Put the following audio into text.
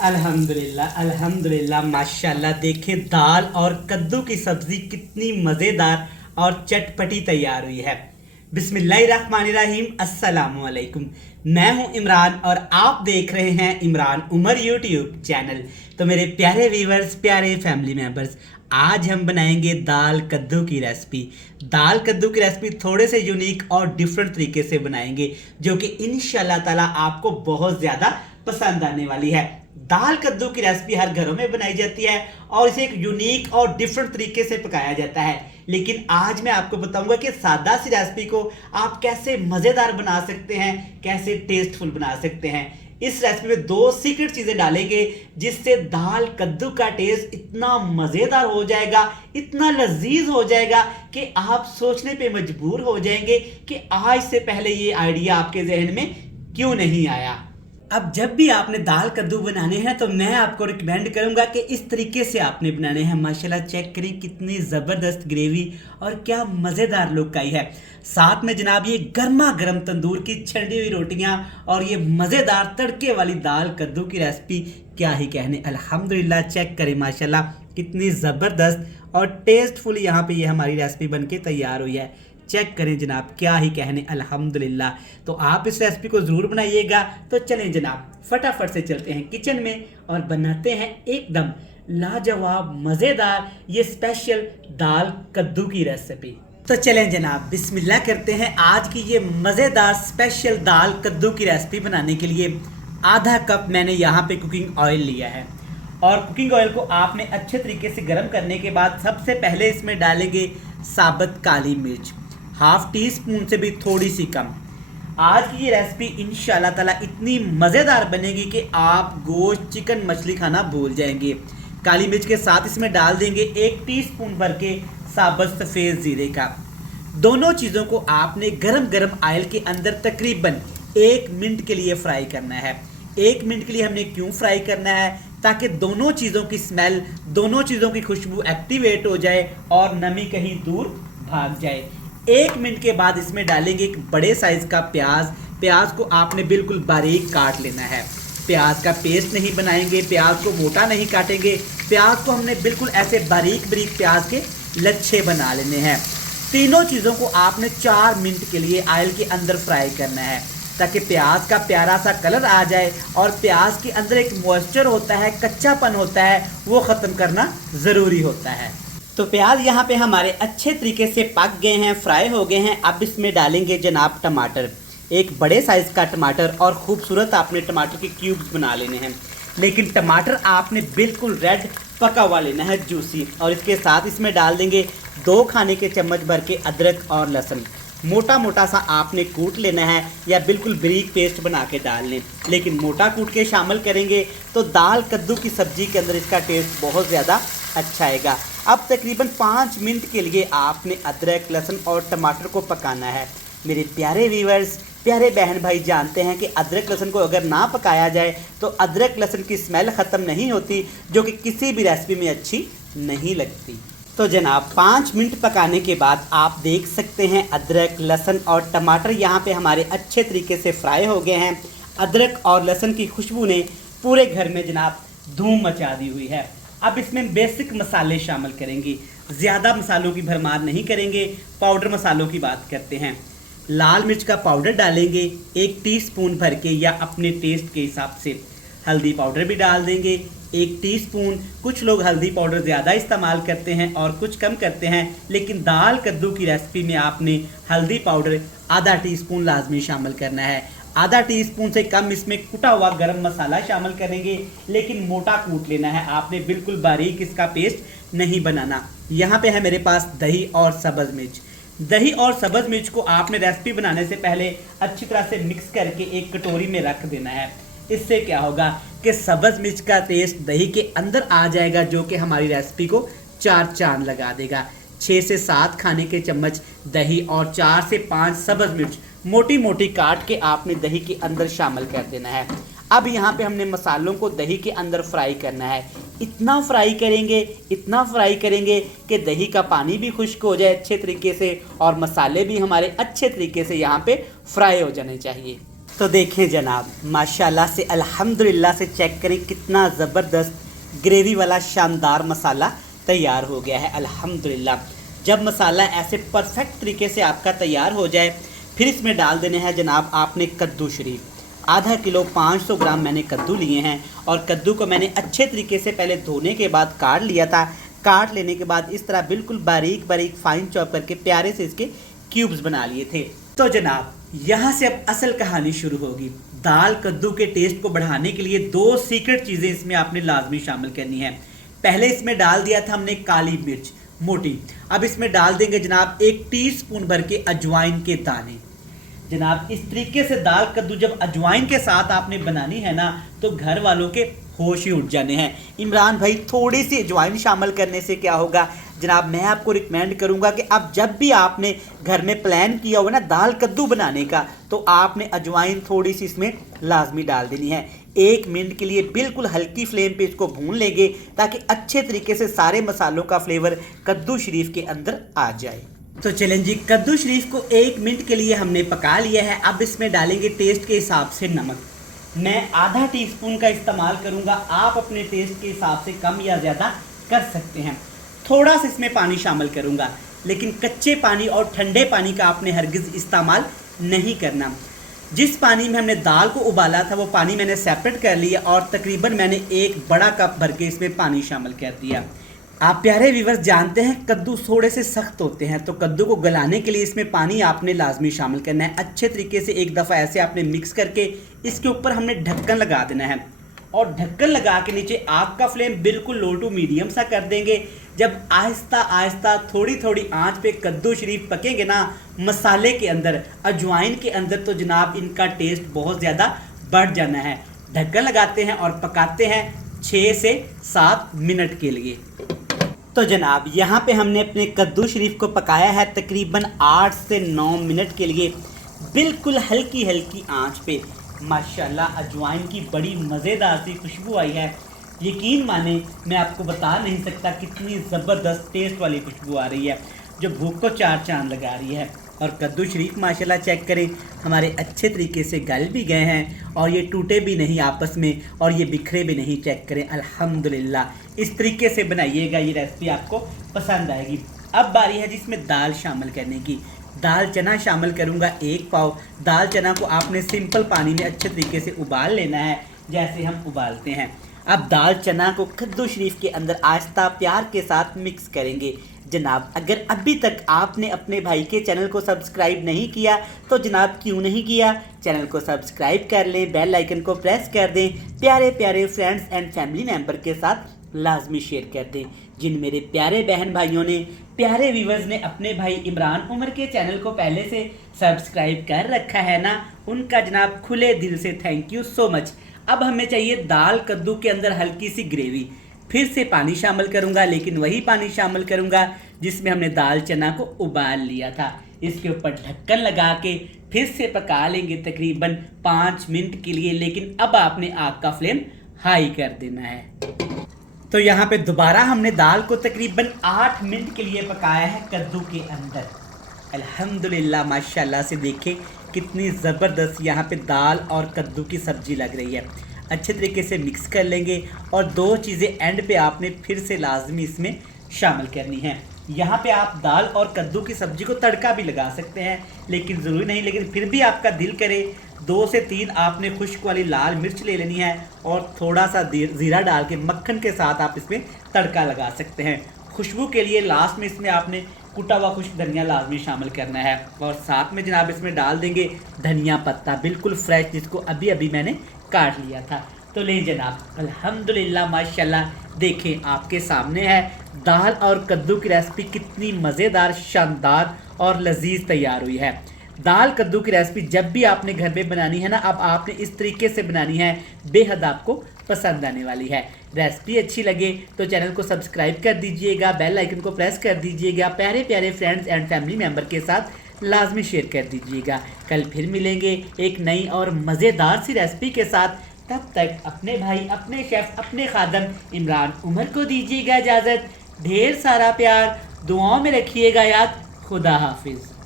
अल्हम्दुलिल्लाह अल्हम्दुलिल्लाह माशाल्लाह। देखें दाल और कद्दू की सब्जी कितनी मज़ेदार और चटपटी तैयार हुई है। बिस्मिल्लाहिर्रहमानिर्रहीम, अस्सलामु अलैकुम। मैं हूं इमरान और आप देख रहे हैं इमरान उमर यूट्यूब चैनल। तो मेरे प्यारे व्यूवर्स, प्यारे फैमिली मेंबर्स, आज हम बनाएंगे दाल कद्दू की रेसिपी। दाल कद्दू की रेसिपी थोड़े से यूनिक और डिफरेंट तरीके से बनाएंगे, जो कि इंशाल्लाह ताला आपको बहुत ज़्यादा पसंद आने वाली है। दाल कद्दू की रेसिपी हर घरों में बनाई जाती है और इसे एक यूनिक और डिफरेंट तरीके से पकाया जाता है। लेकिन आज मैं आपको बताऊंगा कि सादा सी रेसिपी को आप कैसे मज़ेदार बना सकते हैं, कैसे टेस्टफुल बना सकते हैं। इस रेसिपी में दो सीक्रेट चीज़ें डालेंगे जिससे दाल कद्दू का टेस्ट इतना मज़ेदार हो जाएगा, इतना लजीज हो जाएगा कि आप सोचने पे मजबूर हो जाएंगे कि आज से पहले ये आइडिया आपके जहन में क्यों नहीं आया। अब जब भी आपने दाल कद्दू बनाने हैं तो मैं आपको रिकमेंड करूंगा कि इस तरीके से आपने बनाने हैं। माशाल्लाह चेक करें कितनी ज़बरदस्त ग्रेवी और क्या मज़ेदार लुक आई है। साथ में जनाब ये गर्मा गर्म तंदूर की छंडी हुई रोटियां और ये मज़ेदार तड़के वाली दाल कद्दू की रेसिपी, क्या ही कहने। अल्हम्दुलिल्लाह चेक करें माशाल्लाह कितनी ज़बरदस्त और टेस्टफुल यहाँ पे ये हमारी रेसिपी बनके तैयार हुई है। चेक करें जनाब, क्या ही कहने अल्हम्दुलिल्लाह। तो आप इस रेसिपी को ज़रूर बनाइएगा। तो चलें जनाब, फटाफट से चलते हैं किचन में और बनाते हैं एकदम लाजवाब मज़ेदार ये स्पेशल दाल कद्दू की रेसिपी। तो चलें जनाब, बिस्मिल्लाह करते हैं। आज की ये मज़ेदार स्पेशल दाल कद्दू की रेसिपी बनाने के लिए आधा कप मैंने यहाँ पे कुकिंग ऑयल लिया है। और कुकिंग ऑयल को आपने अच्छे तरीके से गर्म करने के बाद सबसे पहले इसमें डालेंगे साबुत काली मिर्च, हाफ टी स्पून से भी थोड़ी सी कम। आज की ये रेसिपी इंशाल्लाह ताला इतनी मज़ेदार बनेगी कि आप गोश्त, चिकन, मछली खाना भूल जाएंगे। काली मिर्च के साथ इसमें डाल देंगे 1 टीस्पून भर के साबुत सफ़ेद ज़ीरे का। दोनों चीज़ों को आपने गरम गरम ऑयल के अंदर तकरीबन 1 मिनट के लिए फ्राई करना है। 1 मिनट के लिए हमने क्यों फ्राई करना है? ताकि दोनों चीज़ों की स्मेल, दोनों चीज़ों की खुशबू एक्टिवेट हो जाए और नमी कहीं दूर भाग जाए। 1 मिनट के बाद इसमें डालेंगे एक बड़े साइज़ का प्याज। प्याज को आपने बिल्कुल बारीक काट लेना है। प्याज का पेस्ट नहीं बनाएंगे, प्याज को मोटा नहीं काटेंगे, प्याज को हमने बिल्कुल ऐसे बारीक बारीक प्याज के लच्छे बना लेने हैं। तीनों चीज़ों को आपने 4 मिनट के लिए ऑयल के अंदर फ्राई करना है ताकि प्याज का प्यारा सा कलर आ जाए और प्याज के अंदर एक मॉइस्चर होता है, कच्चापन होता है, वो ख़त्म करना ज़रूरी होता है। तो प्याज यहाँ पे हमारे अच्छे तरीके से पक गए हैं, फ्राई हो गए हैं। अब इसमें डालेंगे जनाब टमाटर, एक बड़े साइज़ का टमाटर। और खूबसूरत आपने टमाटर के क्यूब्स बना लेने हैं, लेकिन टमाटर आपने बिल्कुल रेड पका हुआ लेना है, जूसी। और इसके साथ इसमें डाल देंगे 2 खाने के चम्मच भर के अदरक और लहसुन। मोटा मोटा सा आपने कूट लेना है या बिल्कुल बारीक पेस्ट बना के डाल लें, लेकिन मोटा कूट के शामिल करेंगे तो दाल कद्दू की सब्ज़ी के अंदर इसका टेस्ट बहुत ज़्यादा अच्छा आएगा। अब तकरीबन 5 मिनट के लिए आपने अदरक, लहसुन और टमाटर को पकाना है। मेरे प्यारे व्यूअर्स, प्यारे बहन भाई जानते हैं कि अदरक लहसुन को अगर ना पकाया जाए तो अदरक लहसुन की स्मेल ख़त्म नहीं होती, जो कि किसी भी रेसिपी में अच्छी नहीं लगती। तो जनाब 5 मिनट पकाने के बाद आप देख सकते हैं अदरक, लहसुन और टमाटर यहाँ पे हमारे अच्छे तरीके से फ्राई हो गए हैं। अदरक और लहसुन की खुशबू ने पूरे घर में जनाब धूम मचा दी हुई है। अब इसमें बेसिक मसाले शामिल करेंगे, ज़्यादा मसालों की भरमार नहीं करेंगे। पाउडर मसालों की बात करते हैं। लाल मिर्च का पाउडर डालेंगे 1 टीस्पून भर के या अपने टेस्ट के हिसाब से। हल्दी पाउडर भी डाल देंगे 1 टीस्पून। कुछ लोग हल्दी पाउडर ज़्यादा इस्तेमाल करते हैं और कुछ कम करते हैं, लेकिन दाल कद्दू की रेसिपी में आपने हल्दी पाउडर आधा टीस्पून लाजमी शामिल करना है। आधा टीस्पून से कम इसमें कुटा हुआ गरम मसाला शामिल करेंगे, लेकिन मोटा कूट लेना है आपने, बिल्कुल बारीक इसका पेस्ट नहीं बनाना। यहाँ पे है मेरे पास दही और सब्ज़ मिर्च। दही और सब्ज़ मिर्च को आपने रेसिपी बनाने से पहले अच्छी तरह से मिक्स करके एक कटोरी में रख देना है। इससे क्या होगा कि सब्ज़ मिर्च का टेस्ट दही के अंदर आ जाएगा, जो कि हमारी रेसिपी को 4 चांद लगा देगा। 6 से 7 खाने के चम्मच दही और 4 से 5 सब्ज़ मिर्च मोटी मोटी काट के आपने दही के अंदर शामिल कर देना है। अब यहाँ पे हमने मसालों को दही के अंदर फ्राई करना है। इतना फ्राई करेंगे कि दही का पानी भी खुश्क हो जाए अच्छे तरीके से और मसाले भी हमारे अच्छे तरीके से यहाँ पे फ्राई हो जाने चाहिए। तो देखिए जनाब, माशाल्लाह से अल्हम्दुलिल्लाह से चेक करें कितना ज़बरदस्त ग्रेवी वाला शानदार मसाला तैयार हो गया है अल्हम्दुलिल्लाह। जब मसाला ऐसे परफेक्ट तरीके से आपका तैयार हो जाए, फिर इसमें डाल देने हैं जनाब आपने कद्दू शरीफ। आधा किलो 500 ग्राम मैंने कद्दू लिए हैं और कद्दू को मैंने अच्छे तरीके से पहले धोने के बाद काट लिया था। काट लेने के बाद इस तरह बिल्कुल बारीक बारीक फाइन चॉप करके प्यारे से इसके क्यूब्स बना लिए थे। तो जनाब यहाँ से अब असल कहानी शुरू होगी। दाल कद्दू के टेस्ट को बढ़ाने के लिए 2 सीक्रेट चीज़ें इसमें आपने लाजमी शामिल करनी है। पहले इसमें डाल दिया था हमने काली मिर्च मोटी, अब इसमें डाल देंगे जनाब 1 टीस्पून भर के अजवाइन के दाने। जनाब इस तरीके से दाल कद्दू जब अजवाइन के साथ आपने बनानी है ना, तो घर वालों के होश ही उठ जाने हैं। इमरान भाई थोड़ी सी अजवाइन शामिल करने से क्या होगा जनाब, मैं आपको रिकमेंड करूंगा कि अब जब भी आपने घर में प्लान किया होगा ना दाल कद्दू बनाने का, तो आपने अजवाइन थोड़ी सी इसमें लाजमी डाल देनी है। 1 मिनट के लिए बिल्कुल हल्की फ्लेम पे इसको भून लेंगे ताकि अच्छे तरीके से सारे मसालों का फ्लेवर कद्दू शरीफ के अंदर आ जाए। तो चलें जी, कद्दू शरीफ को 1 मिनट के लिए हमने पका लिया है। अब इसमें डालेंगे टेस्ट के हिसाब से नमक। मैं आधा टीस्पून का इस्तेमाल करूंगा, आप अपने टेस्ट के हिसाब से कम या ज़्यादा कर सकते हैं। थोड़ा सा इसमें पानी शामिल करूंगा, लेकिन कच्चे पानी और ठंडे पानी का आपने हरगिज़ इस्तेमाल नहीं करना। जिस पानी में हमने दाल को उबाला था वो पानी मैंने सेपरेट कर लिया और तकरीबन मैंने 1 बड़ा कप भर के इसमें पानी शामिल कर दिया। आप प्यारे व्यूअर्स जानते हैं कद्दू थोड़े से सख्त होते हैं, तो कद्दू को गलाने के लिए इसमें पानी आपने लाजमी शामिल करना है। अच्छे तरीके से एक दफ़ा ऐसे आपने मिक्स करके इसके ऊपर हमने ढक्कन लगा देना है और ढक्कन लगा के नीचे आग का फ्लेम बिल्कुल लो टू मीडियम सा कर देंगे। जब आहिस्ता आहिस्ता थोड़ी थोड़ी आंच पे कद्दू शरीफ पकेंगे ना मसाले के अंदर, अजवाइन के अंदर, तो जनाब इनका टेस्ट बहुत ज़्यादा बढ़ जाना है। ढक्कन लगाते हैं और पकाते हैं 6 से 7 मिनट के लिए। तो जनाब यहाँ पे हमने अपने कद्दू शरीफ को पकाया है तकरीबन 8 से 9 मिनट के लिए बिल्कुल हल्की हल्की आंच पे। माशाल्लाह अजवाइन की बड़ी मज़ेदार सी खुशबू आई है। यकीन माने मैं आपको बता नहीं सकता कितनी ज़बरदस्त टेस्ट वाली खुशबू आ रही है जो भूख को 4 चांद लगा रही है। और कद्दू शरीफ माशाल्लाह चेक करें हमारे अच्छे तरीके से गल भी गए हैं और ये टूटे भी नहीं आपस में और ये बिखरे भी नहीं। चेक करें अल्हम्दुलिल्लाह। इस तरीके से बनाइएगा, ये रेसिपी आपको पसंद आएगी। अब बारी है जिसमें दाल शामिल करने की। दाल चना शामिल करूँगा 1 पाव। दाल चना को आपने सिंपल पानी में अच्छे तरीके से उबाल लेना है जैसे हम उबालते हैं। अब दाल चना को कद्दू शरीफ के अंदर आहिस्ता प्यार के साथ मिक्स करेंगे। जनाब अगर अभी तक आपने अपने भाई के चैनल को सब्सक्राइब नहीं किया तो जनाब क्यों नहीं किया, चैनल को सब्सक्राइब कर लें, बेल आइकन को प्रेस कर दें, प्यारे प्यारे फ्रेंड्स एंड फैमिली मेम्बर के साथ लाजमी शेयर कर दें। जिन मेरे प्यारे बहन भाइयों ने, प्यारे व्यूवर्स ने अपने भाई इमरान उमर के चैनल को पहले से सब्सक्राइब कर रखा है ना, उनका जनाब खुले दिल से थैंक यू सो मच। अब हमें चाहिए दाल कद्दू के अंदर हल्की सी ग्रेवी। फिर से पानी शामिल करूंगा, लेकिन वही पानी शामिल करूंगा जिसमें हमने दाल चना को उबाल लिया था। इसके ऊपर ढक्कन लगा के फिर से पका लेंगे तकरीबन 5 मिनट के लिए, लेकिन अब आपने आग का फ्लेम हाई कर देना है। तो यहाँ पे दोबारा हमने दाल को तकरीबन 8 मिनट के लिए पकाया है कद्दू के अंदर। अल्हम्दुलिल्लाह माशाल्लाह से देखें कितनी ज़बरदस्त यहाँ पे दाल और कद्दू की सब्ज़ी लग रही है। अच्छे तरीके से मिक्स कर लेंगे और 2 चीज़ें एंड पे आपने फिर से लाजमी इसमें शामिल करनी है। यहाँ पे आप दाल और कद्दू की सब्ज़ी को तड़का भी लगा सकते हैं, लेकिन ज़रूरी नहीं, लेकिन फिर भी आपका दिल करे 2 से 3 आपने खुश्क वाली लाल मिर्च ले लेनी है और थोड़ा सा ज़ीरा डाल के मक्खन के साथ आप इसमें तड़का लगा सकते हैं। खुशबू के लिए लास्ट में इसमें आपने कुटा हुआ खुश्क धनिया लाजमी शामिल करना है और साथ में जनाब इसमें डाल देंगे धनिया पत्ता बिल्कुल फ्रेश, जिसको अभी अभी मैंने काट लिया था। तो ले जनाब अल्हम्दुलिल्लाह माशाल्लाह देखें आपके सामने है दाल और कद्दू की रेसिपी कितनी मज़ेदार, शानदार और लजीज तैयार हुई है। दाल कद्दू की रेसिपी जब भी आपने घर में बनानी है ना, अब आपने इस तरीके से बनानी है, बेहद आपको पसंद आने वाली है। रेसिपी अच्छी लगे तो चैनल को सब्सक्राइब कर दीजिएगा, बेल आइकन को प्रेस कर दीजिएगा, प्यारे प्यारे फ्रेंड्स एंड फैमिली मेम्बर के साथ लाजमी शेयर कर दीजिएगा। कल फिर मिलेंगे एक नई और मज़ेदार सी रेसिपी के साथ। तब तक अपने भाई, अपने शेफ़, अपने खादम इमरान उमर को दीजिएगा इजाज़त। ढेर सारा प्यार, दुआओं में रखिएगा याद। खुदा हाफिज़।